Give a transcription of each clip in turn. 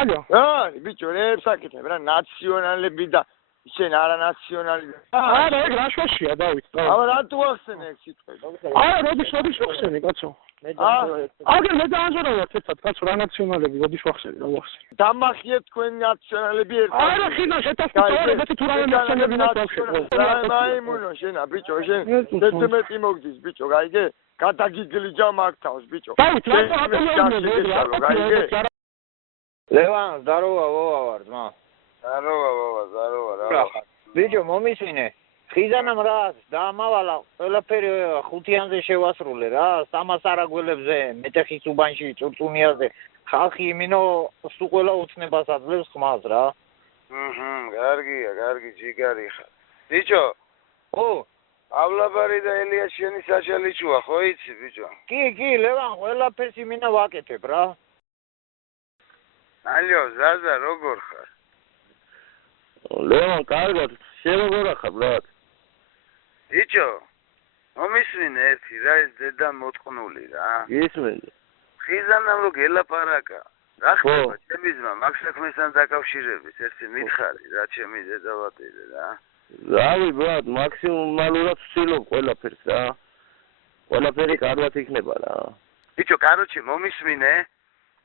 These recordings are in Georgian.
ალო. ბიჭო, რებს აკეთებ რა, ნაციონალები და შენ არანაციონალი. არა, ეგ რა შოშია, დავით. აბა რატო ახსენე ეგ სიტყვები? არა, როდის ვახსენე, კაცო? აგერ მე დაანზორავად ერთად, კაცო, რა ნაციონალები, როდის ვახსენე, რა ვახსენე? დამახიეთ თქვენ ნაციონალები ერთად. არა, ხინა შეთანხმებით თუ რა ნაციონალები ნაციონალები. მაიმუნო შენა, ბიჭო, შენ 11 მოგდის, ბიჭო, გაიგე? გადაგიგლიჯა მაგთავს, ბიჭო. დავით, რატო აპელოინე, ლევან, ზაროვა, ვოვა ვარ, ძმა. ზაროვა, რა. ბიჭო, მომისმინე. ხიზანამ რა, დაამავალა, ყველაფერი ხუთიანზე შევასრულე რა, 300 არაგველებზე, მეტეხის უბანში, წურწუნიაზე. ხალხი იმინო სულ ყველა უცნებას აძლევს ხმას რა. კარგი, ჯიგარი ხარ. ბიჭო, ავლაბარი და ელიაშენი საშალიჩუა, ხო იცი, ბიჭო? კი, ლევან, ყველაფერს იმინა ვაკეთებ რა. ალო, ზაზა, როგორ ხარ? ლევან, კარგად, შენ როგორ ხარ, ბრატ? ბიჭო, მომისმინე ერთი რა, ეს დედა მოტყნული რა. ისმენდი. ხიზანამ რო გელაპარაკა. რა ხდება, ჩემი ძმა, მაგ საქმესთან დაკავშირებით, ერთი მითხარი რა, ჩემი დედავატირე რა. რავი, ბრატ, მაქსიმალურად ვცდილობ ყველაფერს რა. ყველაფერი კარგად იქნება რა. ბიჭო, კაროჩე, მომისმინე.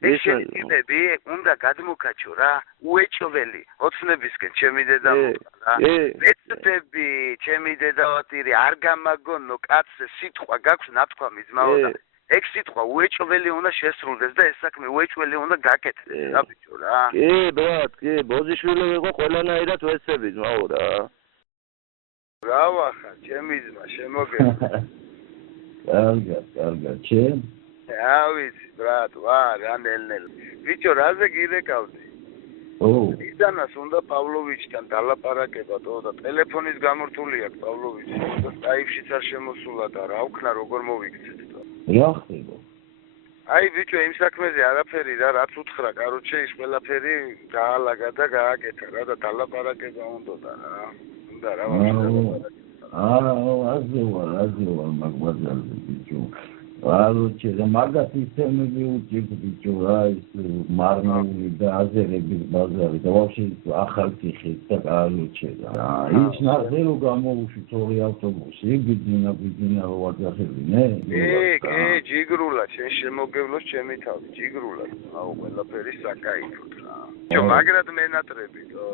ეს შეგები უნდა გადმოგაჩო რა, უეჭველი, ოცნებისკენ ჩემი დედამოყვა რა. მეცდები, ჩემი დედავატირი, არ გამაგონო კაცზე სიტყვა გაქვს ნათქვამი ძმაო და ეგ სიტყვა უეჭველი უნდა შესრულდეს და ეს საქმე უეჭველი უნდა გაკეთდეს რა ბიჭო რა. კი, ბრატ, კი, ბოზიშვილი იყო ყველანაირად ვეცები ძმაო რა. რა ვახა, ჩემი ძმა, შემოგეცე. კარგად, ჩემ ვიცი, ბრატ, რა ნელ-ნელ. ბიჭო, რაზე გირეკავდი? იდანას უნდა პავლოვიჩთან დალაპარაკება და ტელეფონის გამორთული აქვს პავლოვიჩი. Skype-შიც არ შემოსულა და რა ვქნა, როგორ მოვიქცეთ და. რა ხდება? აი, ბიჭო, იმ საქმეზე არაფერი რა, რაც უთხრა, კაროჩე, ის ყველაფერი გაალაგა და გააკეთა რა და დალაპარაკება უნდა რა. უნდა რა აზევა მაგბაზარზე ბიჭო. ალოჩე და მაგათ ისემები უჭირთ ბიჭო რა ის მარნაული და აზერების ბაზარი და ვაფშე ახალციხე და ალოჩე და ის ნახე რომ გამოუშვით ორი ავტობუსი ბიძინა რო ვაძახებინე კი ჯიგრულად შენ შემოგევლოს ჩემი თავი ჯიგრულად აუ ყველაფერი საკაითოდ რა ბიჭო მაგრად მენატრებითო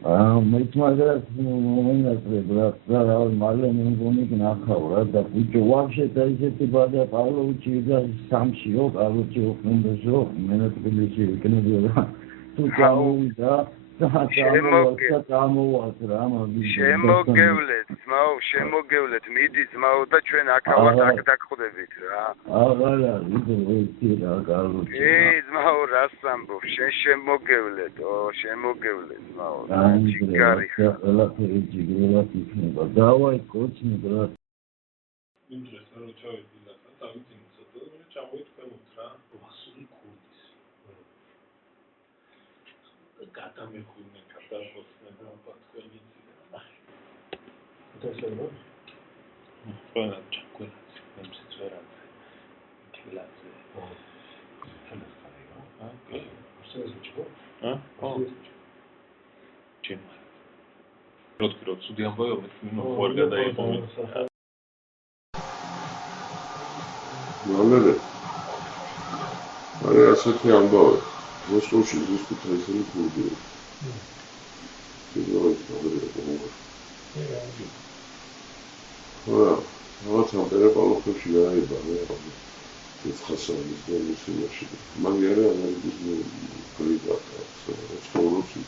მეც მაგრამ მომენატრებ რა მალე მეგონი ნახავ რა და ბიჭო ვაფშე და ისეთი ბადა პავლოვიჩი და სამშიო კაროჩე ოხნენდაშო მენატრებიში იქნება რა თუ გამოვიდა შემოგევლეთ ძმაო შემოგევლეთ მიდი ძმაო და ჩვენ აქავართ აქ დაგხვდებით რა აღარა ის რა კაროჩე კი ძმაო რას ამბობ შენ შემოგევლეთ ძმაო ჯიგარი ყველაფერი ჯიგრულად იქნება დავაი კოჩნი რა იმდრეს რომ ჩავედი და დავიძინე და ჩავეთქვემოთ რა ვასული კურდის გადამეხვინე გადახოსნა და პატკენი და ყველა ჩაკვეც მემსწრად კილაზე როდი ცუდი ამბავი მე ხوار გადაიყო არა ასეთი ამბავი მოსკოვში ზუსტად ესენი კურდია რაღაცა პერეპალოხებში გაება ეს ხასანის დონისიაში მაგარი ანალიზის პრიდატა სწოროსი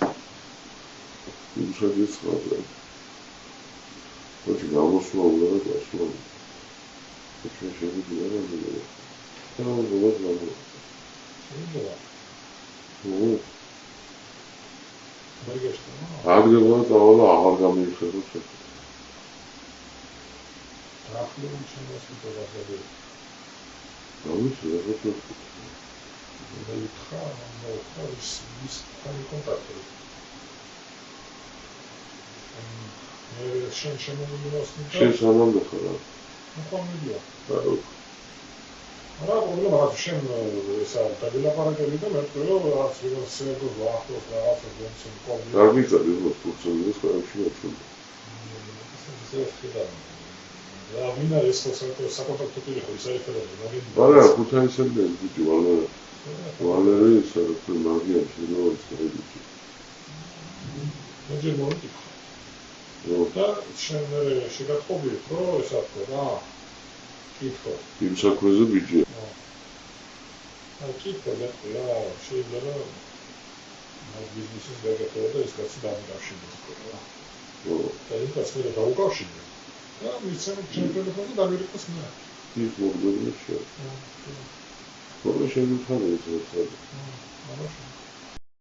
უშეძის ხადა ოჩი გამოსვლა უნდა გასვლა ჩვენ შეგვიძლია რა აგრევა დავალა აღარ გამიხედოთ საქმე. ახლოს შემოსული რაღაცები. გამიშვი რა თქმა უნდა. ის კონტაქტი. შენ შემოვიდოს შენ სამამდე ხარ რა? მოხმედია. აუ. რა პრობლემა რა შენ ესა დაგილაპარაკები და მე ვთქვი რომ რაღაც ვიღაც სერგოს ვახტოს რაღაცა გონცენ კომბინაცია. არ მიწადი რომ ფუნქციონირებს ყველაში ნაცვლად. რა ვინ არის ეს საკონტაქტო ტელეფონი საერთოდ მაგები. არა, ქუთაისელი ბიჭი ვალერი საერთოდ მაგია შეიძლება ისწრებიჭი. მოდი მოდი. და შენ შეგატყობიეთ რომ ესა თქო რა. კითხო. იმ საქმეზე ბიჭია. აი კითხო რა შეიძლება მაგ ბიზნესის გაგატოვა და ეს კაცი დამიკავშირდეს რა. და ის კაცი მე დაუკავშირე. და მიცემ ჩემ ტელეფონზე დამირეკოს მე. ის მოგდებული შეა. ხო, შენ ხარ ეს რა. აა,